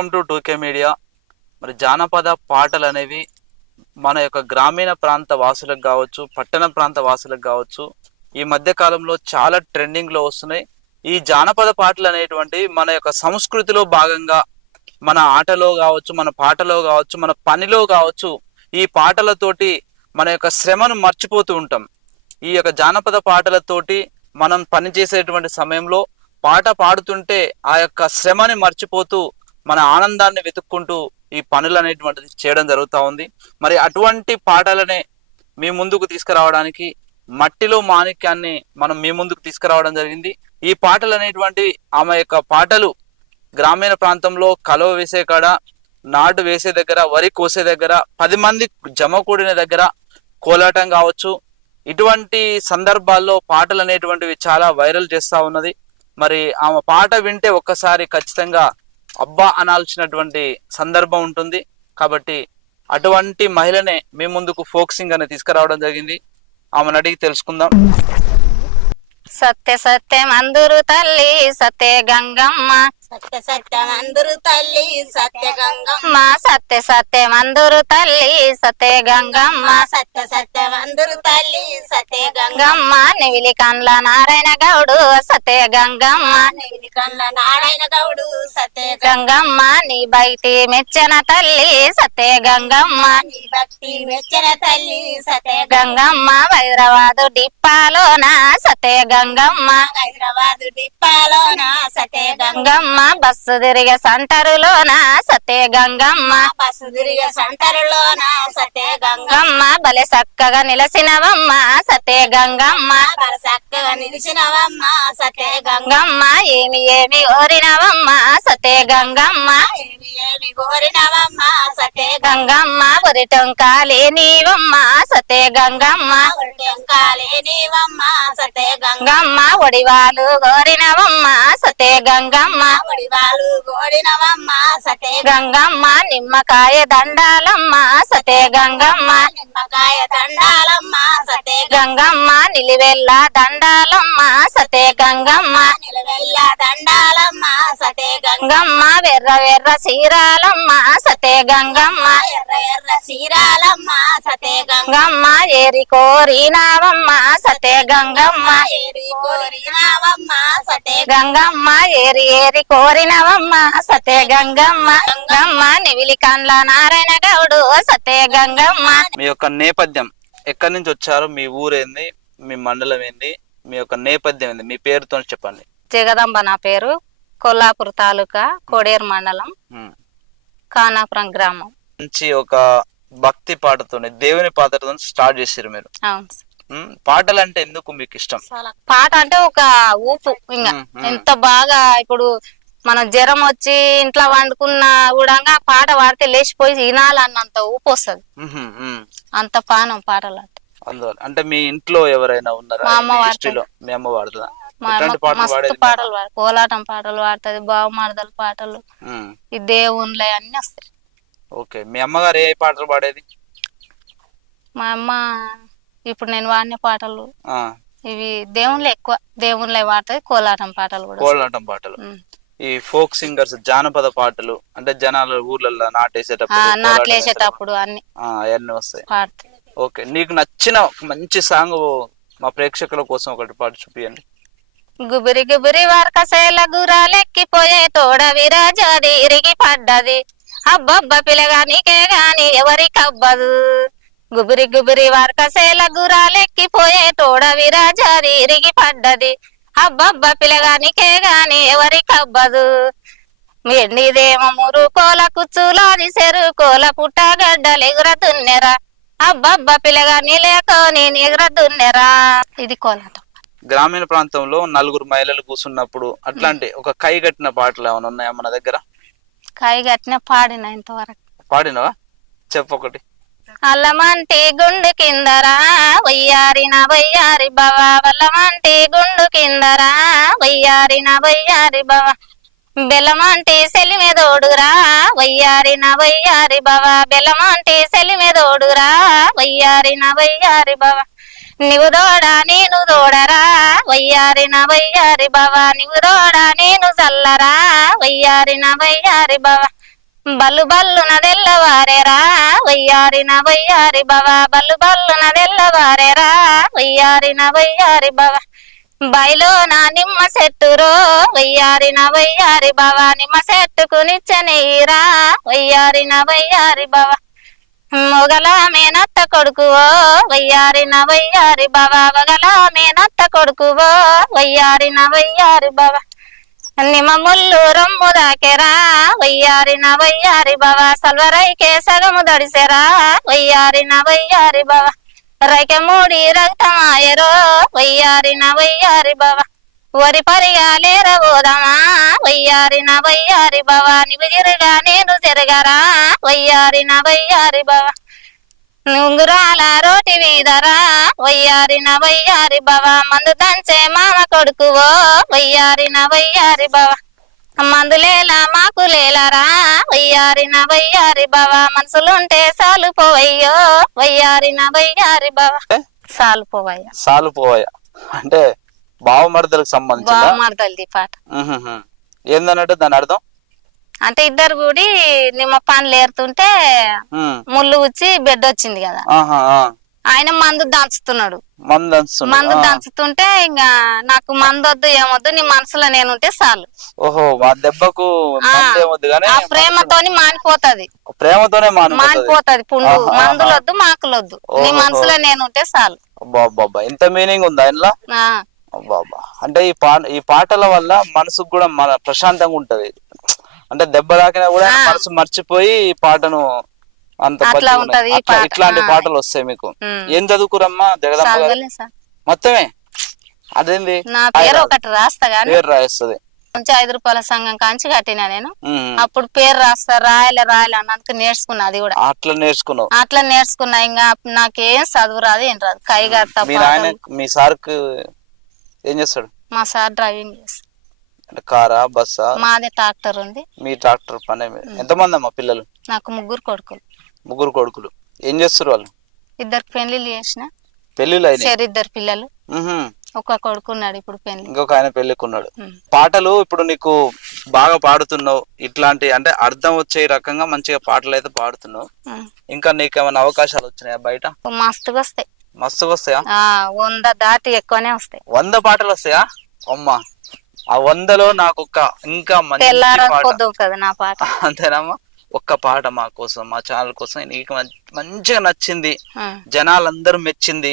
Welcome to టూకే media. మరి జానపద పాటలు అనేవి మన యొక్క గ్రామీణ ప్రాంత వాసులకు కావచ్చు పట్టణ ప్రాంత వాసులకు కావచ్చు ఈ మధ్య కాలంలో చాలా ట్రెండింగ్లో వస్తున్నాయి. ఈ జానపద పాటలు అనేటువంటివి మన యొక్క సంస్కృతిలో భాగంగా మన ఆటలో కావచ్చు మన పాటలో కావచ్చు మన పనిలో కావచ్చు ఈ పాటలతోటి మన యొక్క శ్రమను మర్చిపోతూ ఉంటాం. ఈ యొక్క జానపద పాటలతోటి మనం పనిచేసేటువంటి సమయంలో పాట పాడుతుంటే ఆ యొక్క శ్రమని మర్చిపోతూ మన ఆనందాన్ని వెతుక్కుంటూ ఈ పనులు అనేటువంటిది చేయడం జరుగుతూ ఉంది. మరి అటువంటి పాటలనే మీ ముందుకు తీసుకురావడానికి మట్టిలో మాణిక్యాన్ని మనం మీ ముందుకు తీసుకురావడం జరిగింది. ఈ పాటలు అనేటువంటి ఆమె యొక్క పాటలు గ్రామీణ ప్రాంతంలో కలువ వేసే కాడ నాటు వేసే దగ్గర వరి కోసే దగ్గర పది మంది జమ కూడిన దగ్గర కోలాటం కావచ్చు. ఇటువంటి సందర్భాల్లో పాటలు అనేటువంటివి చాలా వైరల్ చేస్తూ ఉన్నది. మరి ఆమె పాట వింటే ఒక్కసారి ఖచ్చితంగా అబ్బా అనాల్సినటువంటి సందర్భం ఉంటుంది. కాబట్టి అటువంటి మహిళనే మీ ముందుకు ఫోక్సింగ్ అని తీసుకురావడం జరిగింది. ఆమెను అడిగి తెలుసుకుందాం. సత్య సత్యం అందరు తల్లి సత్య గంగమ్మ సత్య సత్యం అందరు తల్లి సత్య గంగమ్మ. సత్య తల్లి సత్య గంగమ్మ. సత్య తల్లి సత్య గంగమ్మ. నివిలి కండ్ల నారాయణ గౌడు సత్య గంగమ్మ. నీలి కళ్ళ నారాయణ గౌడు సత్య గంగమ్మ నీ బయటి మెచ్చన తల్లి సత్య గంగమ్మ. నీ భక్తి మెచ్చిన తల్లి సత్య గంగమ్మ. హైదరాబాదు డిప్పాలోన సత్య గంగమ్మ. హైదరాబాద్ డిప్పాలోన సత్య గంగమ్మ గంగమ్మ బస్సు తిరిగే సంటరులోన? సత్య గంగమ్మ. బస్సు తిరిగే సంటరులోన? సత్య గంగమ్మ. బలె చక్కగా నిలసినవమ్మ. సత్య గంగమ్మ. చక్కగా నిలిచినవమ్మ. సత్య గంగమ్మ. ఏమి ఏమి ఓరినవమ్మ సత్య గంగమ్మ. ఏమి ఏమి కోరినవమ్మ. సత్య గంగమ్మ ఒరి టొంకాలే నీవమ్మ సత్య గంగమ్మ. సత్య గంగమ్మ. ఒడివాలు గోరినవమ్మ సత్య గంగమ్మ. ఒడివాలు గోడినవమ్మ సత్య గంగమ్మ నిమ్మకాయ దండాలమ్మ సత్య గంగమ్మ. నిమ్మకాయ దండాలమ్మ సతే గంగమ్మ నిలివెల్ల దండాలమ్మ సత్య గంగమ్మ. నిలవెల్ల దండాలమ్మ. సతే గంగమ్మ వెర్ర వెర్ర సీరాలమ్మ సత్య గంగమ్మ. ఎర్ర ఎర్ర చీరాలమ్మ సతే గంగ గంగమ్మ ఏరి కోరినావమ్మ సత్య గంగమ్మ. ఏరి కోరినావమ్మ సతే గంగమ్మ ఏరి ఏరి కోరినవమ్మ సత్య గంగమ్మ. గంగమ్మ నివిలి కండ్ల నారాయణ గౌడు సత్య గంగమ్మ. మీ యొక్క నేపథ్యం ఎక్కడి నుంచి వచ్చారు మీ ఊరేంది మీ మండలం ఏంది మీ యొక్క నేపథ్యం ఏంది మీ పేరుతో చెప్పండి. జగదంబ నా పేరు. కొల్లాపూర్ తాలూకా కోడేరు మండలం. ఉమ్. ఖానాపురం గ్రామం. మంచి ఒక భక్తి పాటతోని దేవుని పాటతో స్టార్ట్ చేసారు మీరు. అవును సార్. ఉమ్, పాటలు అంటే ఎందుకు మీకు ఇష్టం? పాట అంటే ఒక ఊపు ఇంకా. ఎంత బాగా ఇప్పుడు మనం జ్వరం వచ్చి ఇంట్లో వండుకున్న కూడా పాట పాడితే లేచిపోయి వినాలన్నంత ఊపు వస్తుంది. అంత పానం పాటలు అంటే అంటే మీ ఇంట్లో ఎవరైనా ఉన్నారా? మా అమ్మ మీ వాడుతుంది. మీ అమ్మ మస్తు పాటలు పాడు కోలాటం పాటలు పాడుతుంది బావమరదల పాటలు ఈ దేవుళ్ళ అన్ని వస్తాయి. ఓకే మీ అమ్మగారు ఏ పాటలు పాడేది? మా అమ్మ ఇప్పుడు నేను వాడిన పాటలు ఇవి దేవుళ్ళ ఎక్కువ దేవుళ్ళ పాడుతుంది కోలాటం పాటలు కూడా. కోలాటం పాటలు. ఈ ఫోక్ సింగర్స్ జానపద పాటలు అంటే జనాలు ఊర్లలో నాటేసేటప్పుడు కోలాటం నాట్లేసేటప్పుడు అన్ని అవన్నీ వస్తాయి. ఓకే నీకు నచ్చిన మంచి సాంగ్ మా ప్రేక్షకుల కోసం ఒకటి పాట చూపియండి. గుబిరి గుబిరి వారకసేల గురాలెక్కిపోయే తోడ విరాజాది ఇరిగి పడ్డది. అబ్బబ్బ పిల్లగా నీకే గాని ఎవరికబ్బదు. గుబిరి గుబిరి వారకసేల గురాలెక్కిపోయే తోడ విరాజాది ఇరిగి పడ్డది. అబ్బబ్బ పిల్లగానికే గాని ఎవరికబ్బదు. ఎండిదేమో మురు కోల కుచ్చులాది సెరు కోల పుట్టగడ్డలు ఎగురదున్నెరా అబ్బబ్బ పిల్లగాని లేకో నేను ఎగుర దున్నెరా ఇది కోలాటం. గ్రామీణ ప్రాంతంలో నలుగురు మహిళలు కూర్చున్నప్పుడు అట్లాంటి ఒక కై కట్టిన పాటలు ఏమైనా ఉన్నాయా మన దగ్గర? కాయ కట్టిన పాడిన ఇంతవరకు. పాడినవా? చెప్పు ఒకటి అల్లమంటి గుండు కిందరా వయ్యారిన వయ్యారి బవ. వల్లమంటి గుండు కిందరా వయ్యారిన వయ్యారి బవ. బెల్లమంటి సెలిమెదోడురా వయ్యారిన వయ్యారి బవ. బెల్లమంటి సెలిమెదోడురా వయ్యారిన వయ్యారి బవ. నీవు దోడా నేను దోడరా. వయ్యారిన వయ్యారి బావా నీవు దోడా నేను చల్లరా. వయ్యారిన వయ్యారి బావా బల్లు బల్లు నదెల్లవారేరా వయ్యారిన వయ్యారి బావా బల్లు బల్లు నదెల్లవారేరా వయ్యారిన వయ్యారి బావా బయలో నా నిమ్మ చెట్టురో వయ్యారిన వయ్యారి బావా నిమ్మ చెట్టుకు నిచ్చనీరా వయ్యారిన వయ్యారి బావా మొగల మేనత్త కొడుకువో వయ్యారిన వయ్యారి బవ మొగల మేనత్త కొడుకువో వయ్యారిన వయ్యారి బవ. నిమ్మ ముళ్ళు రొమ్ము దాకెరా వయ్యారిన వయ్యారి బవ. సల్వరైకే సగము దడిసెరా వయ్యారిన వయ్యారి బవ. రైకె మూడి రక్తమాయరో వయ్యారిన వయ్యారి బవ. వరి పరిగాలేర పోదమా వయ్యారిన వయ్యారి బవ నీవు గిరిగా నేను తిరగరా వయ్యారిన వయ్యారి బవ. ఉంగురాల రోటి వీధరా వయ్యారిన వయ్యారి బవ. మందు దంచే మామ కొడుకువో వయ్యారిన వయ్యారి బవ. మందులేలా మాకు లేలరా వయ్యారిన వయ్యారి బవ. మనసులుంటే సాలు పోవయ్యో వయ్యారిన వయ్యారి బవ. సాలు పోవయ్య సాలు పోయ అంటే బావమరదలకు పాట. ఏందన్నట్టు దాని అర్థం? అంటే ఇద్దరు కూడి నిమ్మ పండ్లు ఏరుతుంటే ముళ్ళు వచ్చి బెడ్ వచ్చింది కదా. ఆయన మందు దంచుతున్నాడు. మందు. దంచుతుంటే ఇంకా నాకు మందు వద్దు ఏమొద్దు నీ మనసులో నేనుంటే చాలు. ఓహో ఆ దెబ్బకు ఆ. ప్రేమతోని మానిపోతది. ప్రేమతోనే మాను మానిపోతది పుండు. మందులొద్దు మాకులొద్దు. నీ. మనసులో నేనుంటే చాలు. అబ్బా ఇంత మీనింగ్ ఉందా ఇంట్లో అంటే ఈ పా ఈ పాటల వల్ల మనసుకు కూడా మన ప్రశాంతంగా ఉంటది. అంటే దెబ్బ తాకినా కూడా. మనసు మర్చిపోయి ఈ పాటను అంత. ఇట్లాంటి. పాటలు వస్తాయి మీకు. ఏం చదువుకురమ్మా జగదమ్మ మొత్తమే? అదేంది? నా పేరు ఒకటి రాస్తా పేరు రాయిస్తుంది. కొంచెం ఐదు రూపాయల సంఘం కాంచి కట్టినా నేను. అప్పుడు పేరు రాస్తా రాయలే రాయలే అన్నందుకు నేర్చుకున్నా అది కూడా. అట్లా నేర్చుకున్నావు? అట్లా నేర్చుకున్నా. ఇంకా నాకేం చదువు రాదు ఏం రాదు. కైగా మీ సార్కు ఏం చేస్తాడు? మా సార్ డ్రైవింగ్ చేస్తాడు. అంటే కారా బస్సా? మాదే ట్రాక్టర్ ఉంది. మీ ట్రాక్టర్ పని ఎంతమంది అమ్మా పిల్లలు? నాకు ముగ్గురు కొడుకులు. ముగ్గురు కొడుకులు. ఏం చేస్తారు వాళ్ళు? ఇద్దరు పెళ్ళిళ్ళు చేసిన. పెళ్ళిళ్ళు అయినాయి. సరే ఇద్దరు పిల్లలు. ఒక కొడుకున్నాడు ఇప్పుడు పెళ్ళి ఇంకొక ఆయన పెళ్ళికున్నాడు. పాటలు ఇప్పుడు నీకు బాగా పాడుతున్నావు. ఇట్లాంటి అంటే అర్థం వచ్చే రకంగా మంచిగా పాటలు అయితే పాడుతున్నావు. ఇంకా నీకు ఏమైనా అవకాశాలు వచ్చినాయా బయట? మస్తుగా వస్తాయి. మస్తుగా వస్తాయా వంద దాటి ఎక్కువనే వస్తాయి. వంద పాటలు వస్తాయా? అమ్మా ఆ వందలో నాకు ఒక ఇంకా మంచి పాట. నా పాట. అంతేనమ్మా ఒక్క పాట మా కోసం మా ఛానల్ కోసం నీకు మంచిగా నచ్చింది. జనాలందరూ మెచ్చింది.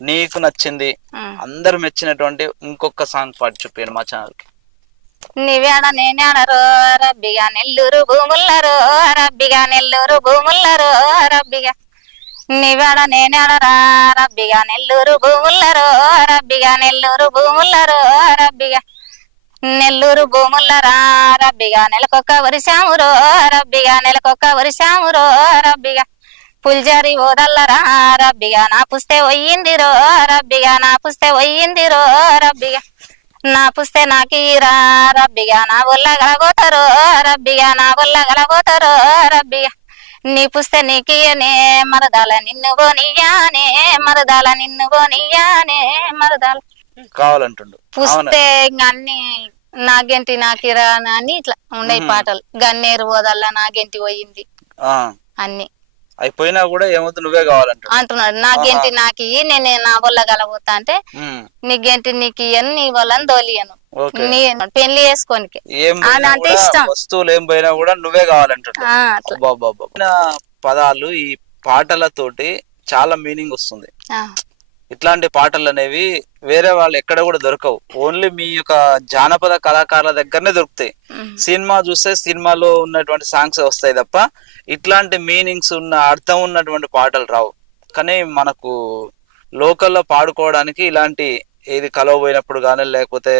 నీకు నచ్చింది. అందరు మెచ్చినటువంటి ఇంకొక సాంగ్ పాడి చూపాను మా ఛానల్కి నీవేడ నేనేడరో రబ్బిగా నెల్లూరు భూముల్లరో రబ్బిగా నెల్లూరు భూముల్లరో రబ్బిగా నీవేడ నేనేడరా రబ్బిగా నెల్లూరు భూముల్లరో రబ్బిగా నెల్లూరు భూముల్లరో రబ్బిగా నెల్లూరు భూముల్లరా రబ్బిగా నెలకొక్క వరిశామురో రబ్బిగా నెలకొక్క వరిశామురో రబ్బిగా పుల్జారి ఓదల్లరా రబ్బిగా నా పుస్తే ఒయ్యిందిరో రబ్బిగా నా పుస్తే ఒయ్యిందిరో రబ్బిగా నా పుస్తే నాకీరా రబ్బిగా నా బొల్ల గలగోతారో రబ్బిగా నా బొల్ల గలగోతారో రబ్బిగా నీ పుస్తే నీకియనే మరదాల నిన్ను పోనీయానే మరదాల నిన్ను పోనీయానే మరదాల కావాలంటుండు. పుస్తే అన్ని నాగెంటి నాకిరా అని ఇట్లా ఉన్నాయి పాటలు. గన్నేరు పోదల్లా నాగెంటి పోయింది. అన్ని. అయిపోయినా కూడా ఏమవుతుంది నువ్వే కావాలంటుండు. అంటున్నాడు. నాగెంటి నాకి నేను నా బొల్ల గలగోతా అంటే నీగెంటి నీకు ఇయ్యను నీ వల్లని దోలియను పెళ్ళి చేసుకోనికి. అంటే ఇష్టం. వస్తువులు ఏం పోయినా కూడా నువ్వే కావాలంటుండు ఆ, అట్లా. అబ్బబ్బబ్బ. నా పదాలు ఈ పాటలతోటి చాలా మీనింగ్ వస్తుంది. ఇట్లాంటి పాటలు అనేవి వేరే వాళ్ళు ఎక్కడ కూడా దొరకవు. ఓన్లీ మీ యొక్క జానపద కళాకారుల దగ్గరనే దొరుకుతాయి. సినిమా చూస్తే సినిమాలో ఉన్నటువంటి సాంగ్స్ వస్తాయి తప్ప ఇట్లాంటి మీనింగ్స్ ఉన్న అర్థం ఉన్నటువంటి పాటలు రావు. కానీ మనకు లోకల్లో పాడుకోవడానికి ఇలాంటి ఏది కలవ పోయినప్పుడు కానీ లేకపోతే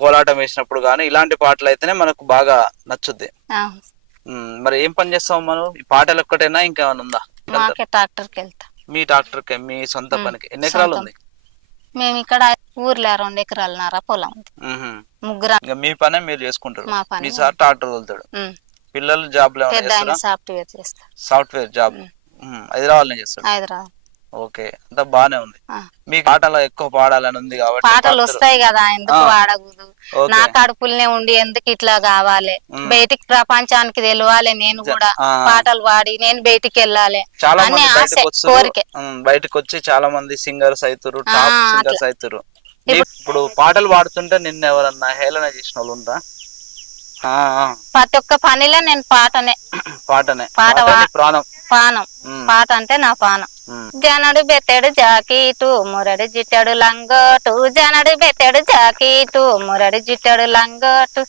కోలాటం వేసినప్పుడు కానీ ఇలాంటి పాటలు అయితేనే మనకు బాగా నచ్చుద్ది. మరి ఏం పని చేస్తాం మనం? ఈ పాటలు ఒక్కటేనా ఇంకేమైనా ఉందా? ట్రాక్టర్కి వెళ్తా మీ డాక్టర్కి మీ సొంత పనికి. ఎన్ని ఎకరాలు. ఉంది? మేము ఇక్కడ ఊర్లో రెండు ఎకరాలన్నర పొలం ఉంది. ముగ్గురు మీ పనే మీరు చేసుకుంటారు మా సార్ ట్రాక్టర్ తోలుతాడు. పిల్లలు జాబ్ సాఫ్ట్వేర్ చేస్తారు? Software job. హైదరాబాద్లో హైదరాబాద్. ఓకే అంతా బానే ఉంది. మీకు పాటలు ఎక్కువ పాడాలని ఉంది కాబట్టి పాటలు. వస్తాయి కదా ఎందుకు ఓకే. నా కడుపులనే ఉండి ఎందుకు ఇట్లా కావాలి. బయటికి ప్రపంచానికి తెలియాలి నేను కూడా. పాటలు పాడి నేను బయటికి వెళ్ళాలి చాలా మంది కోరిక. బయటకు వచ్చి చాలా మంది సింగర్స్ అవుతారు టాప్ సింగర్స్ అవుతారు ఇప్పుడు పాటలు పాడుతుంటే నిన్న ఎవరన్నా హేళన చేసిన వాళ్ళు ఉంటా ప్రతి ఒక్క పనిలో నేను పాటనే. పాటనే. పాట ప్రాణం. పానం. పాట అంటే నా పానం. జనడు బెత్తెడు జాకీటు మురడు జిట్టడు లంగోటు. జనడు బెత్తెడు జాకీటు మురడు జిట్టడు లంగోటు.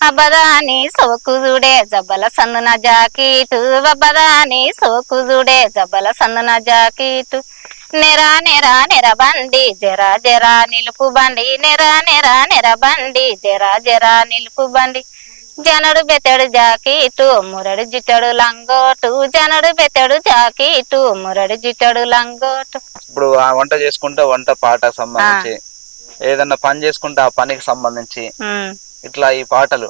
అబ్బదాని సోకుజుడే జబ్బల సందున జాకీటు అబ్బదాని సోకుజుడే జబ్బల సందున జాకీటు నెరా నెరా నెర బండి జరా జరా నిలుపు బండి. నెరా నెరా నెర బండి జరా జరా నిలుపు బండి. జనడు బెత్తడు జాకీటు మురడు జిట్టడు లంగోటు. జనడు బెత్తడు జాకీటు మురడు జిట్టడు లంగోటు. ఇప్పుడు ఆ వంట చేసుకుంటే వంట పాట సంబంధించి ఏదన్నా పని చేసుకుంటే ఆ పనికి సంబంధించి ఇట్లా ఈ పాటలు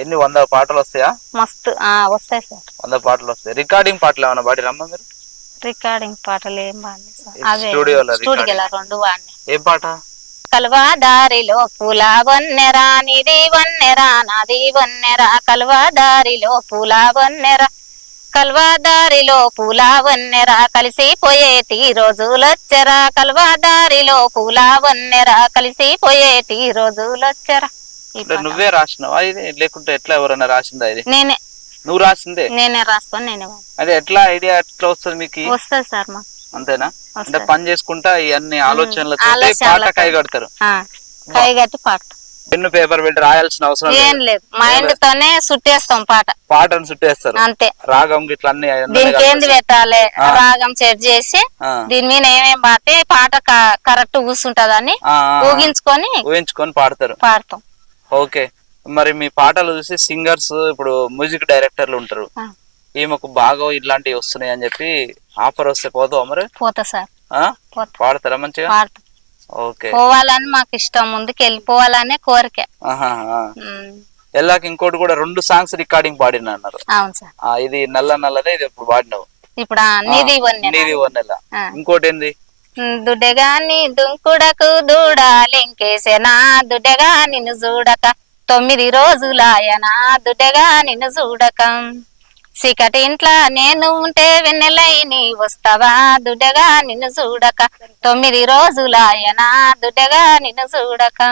ఎన్ని వంద పాటలు వస్తాయా? మస్తు వస్తాయి సార్. వంద పాటలు వస్తాయి. రికార్డింగ్ పాటలు ఏమన్నా పాడి రమ్మ మీరు? రికార్డింగ్ పాటలు ఏం అవే స్టూడియోలో స్టూడియోలో రెండు వాడిని ఏం పాట? కల్వా దారిలో పూల వన్నెరా నిది వన్నెరా నాది వన్నెరా కల్వా దారిలో పూల వన్నెరా కల్వా దారిలో పూల వన్నెరా కలిసిపోయేటి రోజులొచ్చరా కల్వా దారిలో పూల వన్నెరా కలిసిపోయేటి రోజులొచ్చరా ఈ అంటే పాట. నువ్వే రాసినావా? ఇది లేకుంటే ఎట్లా ఎవరైనా రాసిందా ఇది? నేనే. నువ్వు రాసిందే? నేనే రాసుకొని నేనే. అదే ఎట్లా ఐడియా ఎట్లా వస్తుంది మీకు? వస్తుంది సార్ మాకు. అంతేనా? అంటే పని చేసుకుంటా ఇవన్నీ ఆలోచనలతో. పాట కైగడతారు కైగట్టి పాట. పెన్ను పేపర్ పెట్టి రాయాల్సిన అవసరం ఏం లేదు. మైండ్ తోనే సుట్టేస్తాం పాట. పాటను చుట్టేస్తారు. అంతే. రాగం గిట్ల అన్ని దీనికి ఏంది. పెట్టాలి. రాగం సెట్ చేసి దీని మీద ఏమేం పాడితే పాట కరెక్ట్ కూర్చుంటదని ఊగించుకొని ఊహించుకొని పాడతారు. పాడతాం. ఓకే. మరి మీ పాటలు చూసి సింగర్స్ ఇప్పుడు మ్యూజిక్ డైరెక్టర్లు ఉంటారు. ఈమెకు బాగా ఇట్లాంటివి వస్తున్నాయి అని చెప్పి ఆఫర్ వస్తే పోతావా మరి? పోతా సార్. పాడతారా మంచిగా? ఓకే. పోవాలని మాకు ఇష్టం ముందుకు వెళ్ళిపోవాలనే కోరిక. ఎల్లాకి ఇంకోటి కూడా రెండు సాంగ్స్ రికార్డింగ్ పాడిన అన్నారు. అవును సార్. ఇది నల్ల నల్లదే ఇది ఇప్పుడు పాడినావు? ఇప్పుడు వన్నె నీది వన్నెల. ఇంకోటి ఏంది దుడ్డగాని దుంకుడకు దూడాలింకేసేనా దుడ్డగా నిన్ను చూడక తొమ్మిది రోజులాయనా దుడ్డగా నిన్ను చూడక. చీకటి ఇంట్లో నేను ఉంటే వెన్నెలై నీ వస్తావా? దుడ్డగా నిన్ను చూడక. తొమ్మిది రోజులాయనా దుడ్డగా నిన్ను చూడక?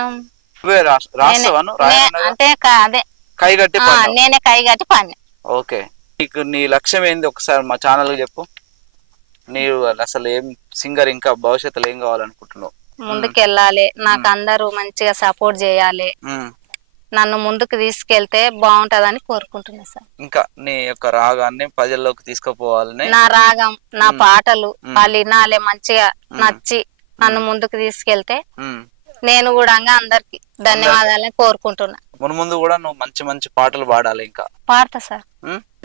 అంటే కా- అదే. కై గట్టి ఆ, పాడినావు. నేనే కైగట్టి పని ఓకే. నీకు నీ లక్ష్యం ఏంది? ఒకసారి మా ఛానల్ చెప్పు. నీవు అసలు ఏం సింగర్ ఇంకా భవిష్యత్తులో ఏం కావాలనుకుంటున్నావు? ముందుకెళ్ళాలి. నాకు అందరూ మంచిగా సపోర్ట్ చేయాలి. నన్ను ముందుకు తీసుకెళ్తే బాగుంటదని కోరుకుంటున్నా సార్. ఇంకా నీ యొక్క రాగాన్ని ప్రజల్లోకి తీసుకుపోవాలని? నా రాగం నా. పాటలు. వాళ్ళు వినాలి మంచిగా. నచ్చి నన్ను ముందుకు తీసుకెళ్తే. నేను కూడా అందరికి ధన్యవాదాలని కోరుకుంటున్నా. మును ముందు కూడా నువ్వు మంచి మంచి పాటలు పాడాలి ఇంకా. పాడతా సార్?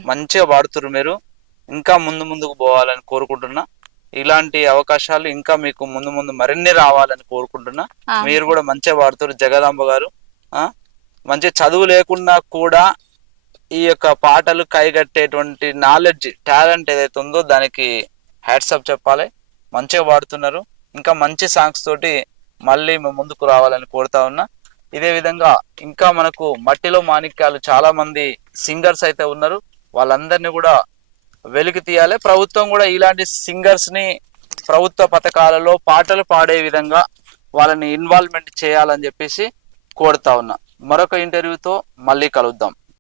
మంచిగా పాడుతురు మీరు. ఇంకా ముందు ముందుకు పోవాలని కోరుకుంటున్నా. ఇలాంటి అవకాశాలు ఇంకా మీకు ముందు ముందు మరిన్ని రావాలని కోరుకుంటున్నా. మీరు కూడా మంచిగా పాడుతారు జగదాంబ గారు. మంచి చదువు లేకున్నా కూడా ఈ యొక్క పాటలు కైగట్టేటువంటి నాలెడ్జ్ టాలెంట్ ఏదైతే ఉందో దానికి హ్యాట్సప్ చెప్పాలి. మంచిగా పాడుతున్నారు. ఇంకా మంచి సాంగ్స్ తోటి మళ్ళీ మేము ముందుకు రావాలని కోరుతా ఉన్నా. ఇదే విధంగా ఇంకా మనకు మట్టిలో మాణిక్యాలు చాలా మంది సింగర్స్ అయితే ఉన్నారు. వాళ్ళందరినీ కూడా వెలికి తీయాలి. ప్రభుత్వం కూడా ఇలాంటి సింగర్స్ని ప్రభుత్వ పథకాలలో పాటలు పాడే విధంగా వాళ్ళని ఇన్వాల్వ్మెంట్ చేయాలని చెప్పేసి కోరుతా ఉన్నా. మరొక ఇంటర్వ్యూతో మళ్ళీ కలుద్దాం.